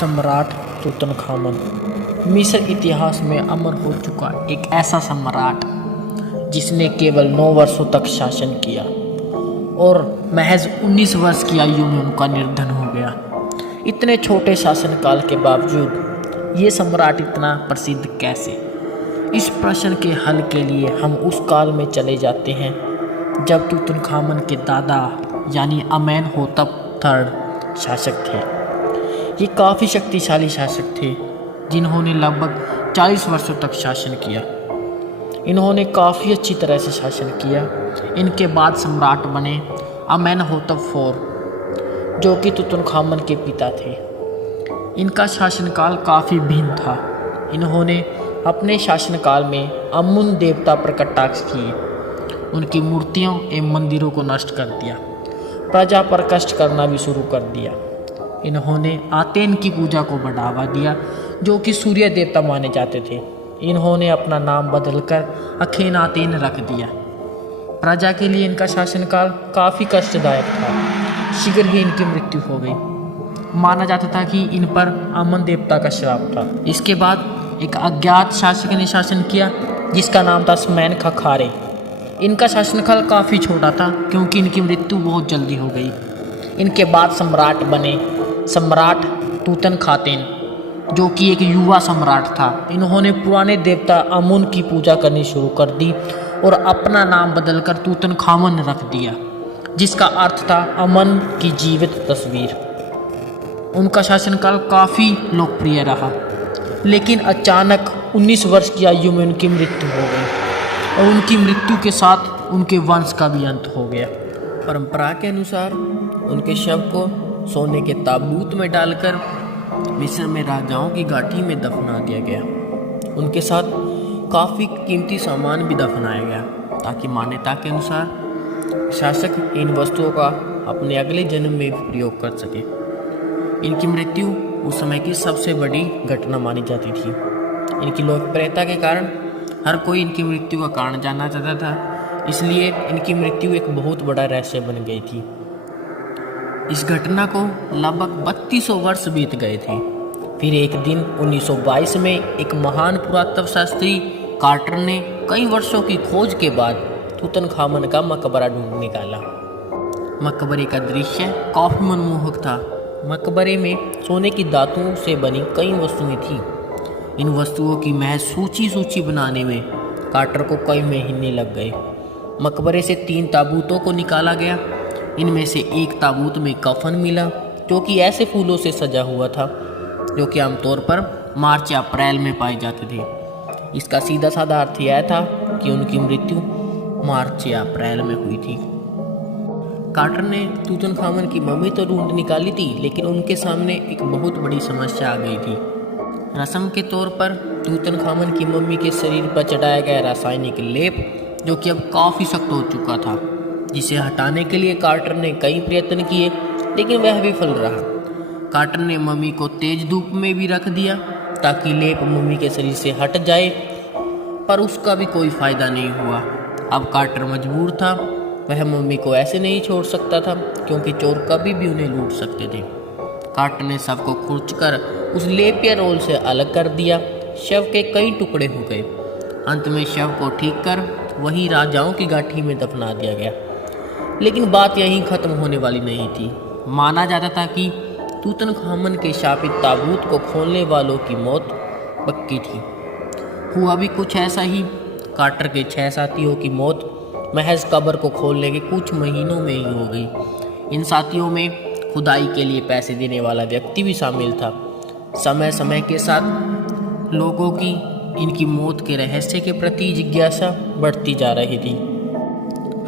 सम्राट तूतनखामन मिस्र इतिहास में अमर हो चुका एक ऐसा सम्राट जिसने केवल 9 वर्षों तक शासन किया और महज 19 वर्ष की आयु में उनका निर्धन हो गया। इतने छोटे शासनकाल के बावजूद ये सम्राट इतना प्रसिद्ध कैसे? इस प्रश्न के हल के लिए हम उस काल में चले जाते हैं जब तूतनखामन के दादा यानी अमेनहोतप III शासक थे। ये काफ़ी शक्तिशाली शासक थे जिन्होंने लगभग 40 वर्षों तक शासन किया। इन्होंने काफ़ी अच्छी तरह से शासन किया। इनके बाद सम्राट बने अमेनहोतप IV जो कि तूतनखामन के पिता थे। इनका शासनकाल काफ़ी भिन्न था। इन्होंने अपने शासनकाल में अम्मुन देवता पर कटाक्ष किए, उनकी मूर्तियों एवं मंदिरों को नष्ट कर दिया, प्रजा पर कष्ट करना भी शुरू कर दिया। इन्होंने आतेन की पूजा को बढ़ावा दिया जो कि सूर्य देवता माने जाते थे। इन्होंने अपना नाम बदलकर अखेनातेन रख दिया। प्रजा के लिए इनका शासनकाल काफ़ी कष्टदायक था। शीघ्र ही इनकी मृत्यु हो गई। माना जाता था कि इन पर अमन देवता का श्राप था। इसके बाद एक अज्ञात शासक ने शासन किया जिसका नाम था स्मेनखारे। इनका शासनकाल काफ़ी छोटा था क्योंकि इनकी मृत्यु बहुत जल्दी हो गई। इनके बाद सम्राट बने सम्राट तूतनखातेन जो कि एक युवा सम्राट था। इन्होंने पुराने देवता अमुन की पूजा करनी शुरू कर दी और अपना नाम बदलकर तूतनखामन रख दिया जिसका अर्थ था अमन की जीवित तस्वीर। उनका शासनकाल काफ़ी लोकप्रिय रहा, लेकिन अचानक 19 वर्ष की आयु में उनकी मृत्यु हो गई और उनकी मृत्यु के साथ उनके वंश का भी अंत हो गया। परंपरा के अनुसार उनके शव को सोने के ताबूत में डालकर मिस्र में राजाओं की गाठी में दफना दिया गया। उनके साथ काफ़ी कीमती सामान भी दफनाया गया ताकि मान्यता के अनुसार शासक इन वस्तुओं का अपने अगले जन्म में भी प्रयोग कर सके। इनकी मृत्यु उस समय की सबसे बड़ी घटना मानी जाती थी। इनकी लोकप्रियता के कारण हर कोई इनकी मृत्यु का कारण जानना चाहता था, इसलिए इनकी मृत्यु एक बहुत बड़ा रहस्य बन गई थी। इस घटना को लगभग 3200 वर्ष बीत गए थे। फिर एक दिन 1922 में एक महान पुरातत्व शास्त्री कार्टर ने कई वर्षों की खोज के बाद तूतनखामन का मकबरा ढूंढ निकाला। मकबरे का दृश्य काफ़ी मनमोहक था। मकबरे में सोने की धातुओं से बनी कई वस्तुएं थीं। इन वस्तुओं की महज सूची बनाने में कार्टर को कई महीने लग गए। मकबरे से 3 ताबूतों को निकाला गया। इनमें से एक ताबूत में कफन मिला जो कि ऐसे फूलों से सजा हुआ था जो कि आमतौर पर मार्च या अप्रैल में पाए जाते थे। इसका सीधा साधा अर्थ यह था कि उनकी मृत्यु मार्च या अप्रैल में हुई थी। कार्टर ने तूतनखामन की मम्मी तो ढूंढ निकाली थी, लेकिन उनके सामने एक बहुत बड़ी समस्या आ गई थी। रस्म के तौर पर तूतनखामन की मम्मी के शरीर पर चढ़ाया गया रासायनिक लेप जो कि अब काफ़ी सख्त हो चुका था, जिसे हटाने के लिए कार्टर ने कई प्रयत्न किए, लेकिन वह विफल रहा। कार्टर ने मम्मी को तेज धूप में भी रख दिया ताकि लेप मम्मी के शरीर से हट जाए, पर उसका भी कोई फायदा नहीं हुआ। अब कार्टर मजबूर था। वह मम्मी को ऐसे नहीं छोड़ सकता था क्योंकि चोर कभी भी उन्हें लूट सकते थे। कार्टर ने शव को खुरचकर उस लेप या रोल से अलग कर दिया। शव के कई टुकड़े हो गए। अंत में शव को ठीक कर वही राजाओं की गाठी में दफना दिया गया। लेकिन बात यहीं ख़त्म होने वाली नहीं थी। माना जाता था कि तूतनखामन के शापित ताबूत को खोलने वालों की मौत पक्की थी। हुआ भी कुछ ऐसा ही। कार्टर के 6 साथियों की मौत महज कब्र को खोलने के कुछ महीनों में ही हो गई। इन साथियों में खुदाई के लिए पैसे देने वाला व्यक्ति भी शामिल था। समय समय के साथ लोगों की इनकी मौत के रहस्य के प्रति जिज्ञासा बढ़ती जा रही थी।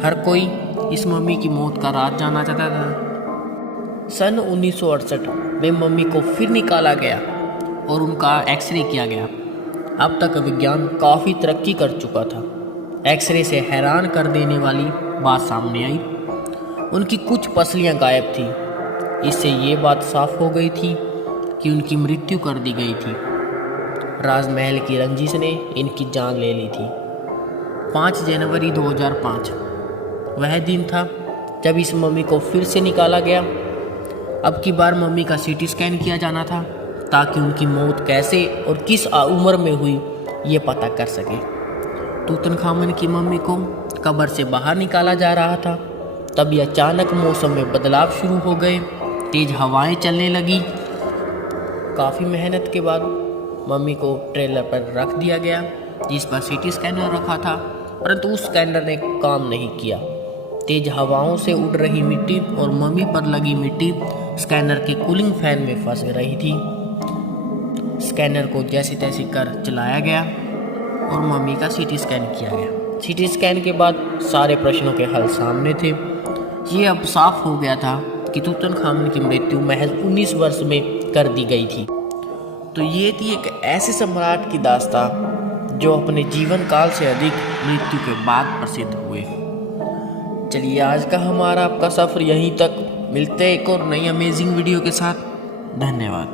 हर कोई इस मम्मी की मौत का राज जानना चाहता था। सन 1968 में मम्मी को फिर निकाला गया और उनका एक्सरे किया गया। अब तक विज्ञान काफ़ी तरक्की कर चुका था। एक्सरे से हैरान कर देने वाली बात सामने आई। उनकी कुछ पसलियां गायब थी। इससे ये बात साफ हो गई थी कि उनकी मृत्यु कर दी गई थी। राजमहल की रंजिश ने इनकी जान ले ली थी। 5 जनवरी 2005 वह दिन था जब इस मम्मी को फिर से निकाला गया। अब की बार मम्मी का सीटी स्कैन किया जाना था ताकि उनकी मौत कैसे और किस उम्र में हुई ये पता कर सके। तूतनखामन की मम्मी को कब्र से बाहर निकाला जा रहा था, तभी अचानक मौसम में बदलाव शुरू हो गए, तेज हवाएं चलने लगी। काफ़ी मेहनत के बाद मम्मी को ट्रेलर पर रख दिया गया, जिस पर सीटी स्कैनर रखा था, परंतु उस स्कैनर ने काम नहीं किया। तेज हवाओं से उड़ रही मिट्टी और मम्मी पर लगी मिट्टी स्कैनर के कूलिंग फैन में फंस रही थी। स्कैनर को जैसे तैसे कर चलाया गया और मम्मी का सीटी स्कैन किया गया। सीटी स्कैन के बाद सारे प्रश्नों के हल सामने थे। ये अब साफ हो गया था कि तूतनखामन की मृत्यु महज 19 वर्ष में कर दी गई थी। तो ये थी एक ऐसे सम्राट की दास्तां जो अपने जीवन काल से अधिक मृत्यु के बाद प्रसिद्ध हुए। चलिए आज का हमारा आपका सफ़र यहीं तक, मिलते हैं एक और नई अमेजिंग वीडियो के साथ। धन्यवाद।